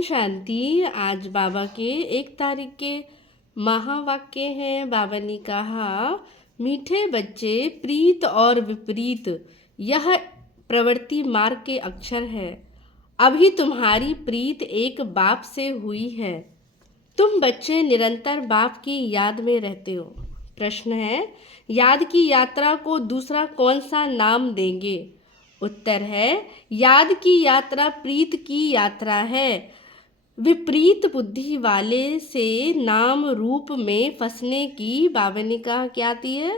ओम शांति। आज बाबा के 1 तारीख के महावाक्य हैं। बाबा ने कहा, मीठे बच्चे, प्रीत और विपरीत यह प्रवृत्ति मार्ग के अक्षर है। अभी तुम्हारी प्रीत एक बाप से हुई है। तुम बच्चे निरंतर बाप की याद में रहते हो। प्रश्न है, याद की यात्रा को दूसरा कौन सा नाम देंगे? उत्तर है, याद की यात्रा प्रीत की यात्रा है। विपरीत बुद्धि वाले से नाम रूप में फंसने की बाबा ने कहा क्या आती है?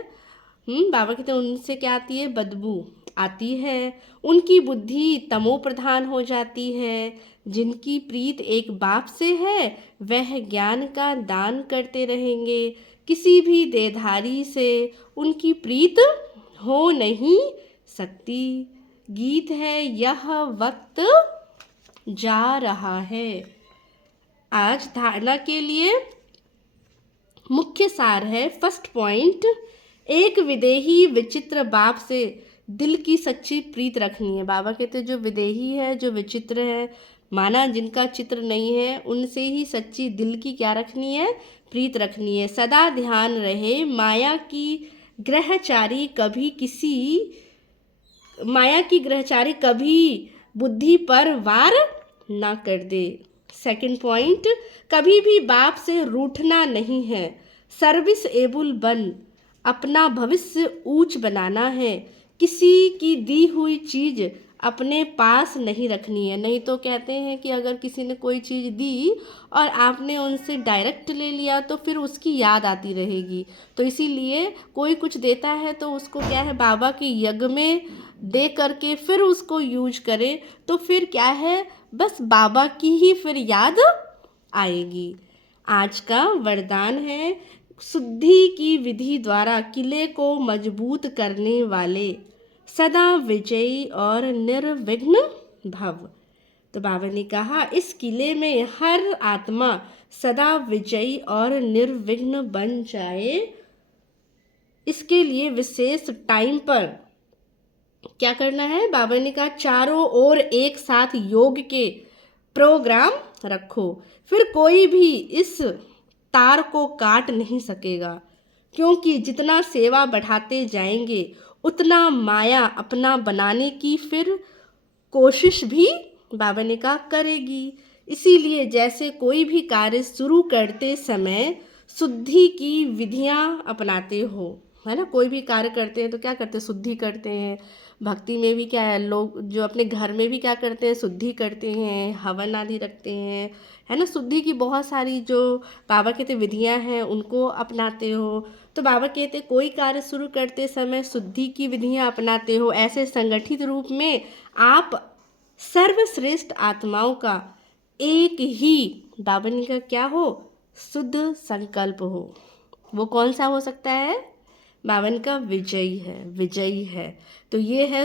बाबा कहते हैं उनसे क्या आती है? बदबू आती है। उनकी बुद्धि तमो प्रधान हो जाती है। जिनकी प्रीत एक बाप से है वह ज्ञान का दान करते रहेंगे। किसी भी देहधारी से उनकी प्रीत हो नहीं सकती। गीत है, यह वक्त जा रहा है। आज धारणा के लिए मुख्य सार है। फर्स्ट पॉइंट, एक विदेही विचित्र बाप से दिल की सच्ची प्रीत रखनी है। बाबा कहते जो विदेही है, जो विचित्र है, माना जिनका चित्र नहीं है, उनसे ही सच्ची दिल की क्या रखनी है? प्रीत रखनी है। सदा ध्यान रहे माया की ग्रहचारी कभी बुद्धि पर वार ना कर दे। सेकंड पॉइंट, कभी भी बाप से रूठना नहीं है। सर्विस एबल बन अपना भविष्य ऊंच बनाना है। किसी की दी हुई चीज़ अपने पास नहीं रखनी है। नहीं तो कहते हैं कि अगर किसी ने कोई चीज़ दी और आपने उनसे डायरेक्ट ले लिया तो फिर उसकी याद आती रहेगी। तो इसीलिए कोई कुछ देता है तो उसको क्या है, बाबा के यज्ञ में दे करके फिर उसको यूज करे तो फिर क्या है, बस बाबा की ही फिर याद आएगी। आज का वरदान है, शुद्धि की विधि द्वारा किले को मजबूत करने वाले सदा विजयी और निर्विघ्न भव। तो बाबा ने कहा इस किले में हर आत्मा सदा विजयी और निर्विघ्न बन जाए। इसके लिए विशेष टाइम पर क्या करना है? बाबा ने कहा चारों ओर एक साथ योग के प्रोग्राम रखो। फिर कोई भी इस तार को काट नहीं सकेगा, क्योंकि जितना सेवा बढ़ाते जाएंगे उतना माया अपना बनाने की फिर कोशिश भी बाबा ने कहा करेगी। इसीलिए जैसे कोई भी कार्य शुरू करते समय शुद्धि की विधियां अपनाते हो, है ना। कोई भी कार्य करते हैं तो क्या करते हैं? शुद्धि करते हैं। भक्ति में भी क्या है, लोग जो अपने घर में भी क्या करते हैं? शुद्धि करते हैं, हवन आदि रखते हैं, है ना। शुद्धि की बहुत सारी जो बाबा कहते विधियां हैं उनको अपनाते हो। तो बाबा कहते कोई कार्य शुरू करते समय शुद्धि की विधियां अपनाते हो, ऐसे संगठित रूप में आप सर्वश्रेष्ठ आत्माओं का एक ही बाबा ने का क्या हो? शुद्ध संकल्प हो। वो कौन सा हो सकता है? बावन का विजयी है, विजयी है। तो ये है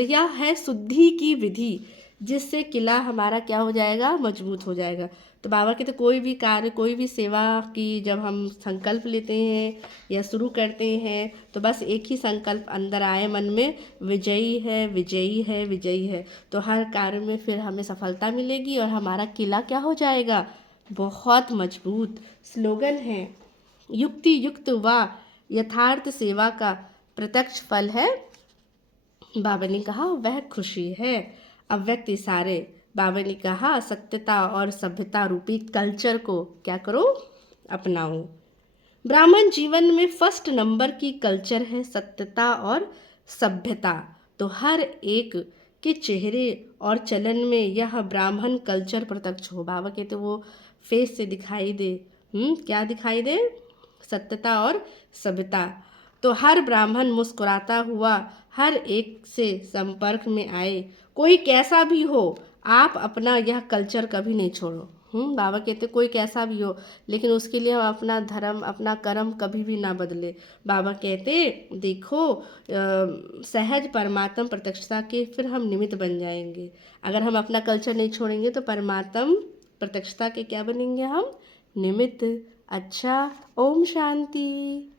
यह है शुद्धि की विधि, जिससे किला हमारा क्या हो जाएगा? मजबूत हो जाएगा। तो बाबा के तो कोई भी कार्य, कोई भी सेवा की जब हम संकल्प लेते हैं या शुरू करते हैं तो बस एक ही संकल्प अंदर आए मन में, विजयी है, विजयी है, विजयी है। तो हर कार्य में फिर हमें सफलता मिलेगी और हमारा किला क्या हो जाएगा? बहुत मजबूत। स्लोगन है, युक्ति युक्त व यथार्थ सेवा का प्रत्यक्ष फल है। बाबा ने कहा वह खुशी है। अव्यक्त इशारे। बाबा ने कहा सत्यता और सभ्यता रूपी कल्चर को क्या करो? अपनाओ। ब्राह्मण जीवन में फर्स्ट नंबर की कल्चर है सत्यता और सभ्यता। तो हर एक के चेहरे और चलन में यह ब्राह्मण कल्चर प्रत्यक्ष हो। बाबा कहते वो फेस से दिखाई दे। क्या दिखाई दे? सत्यता और सभ्यता। तो हर ब्राह्मण मुस्कुराता हुआ हर एक से संपर्क में आए, कोई कैसा भी हो, आप अपना यह कल्चर कभी नहीं छोड़ो। बाबा कहते कोई कैसा भी हो, लेकिन उसके लिए हम अपना धर्म, अपना कर्म कभी भी ना बदले। बाबा कहते देखो सहज परमात्म प्रत्यक्षता के फिर हम निमित्त बन जाएंगे। अगर हम अपना कल्चर नहीं छोड़ेंगे तो परमात्म प्रत्यक्षता के क्या बनेंगे? हम निमित्त। अच्छा, ओम शांति।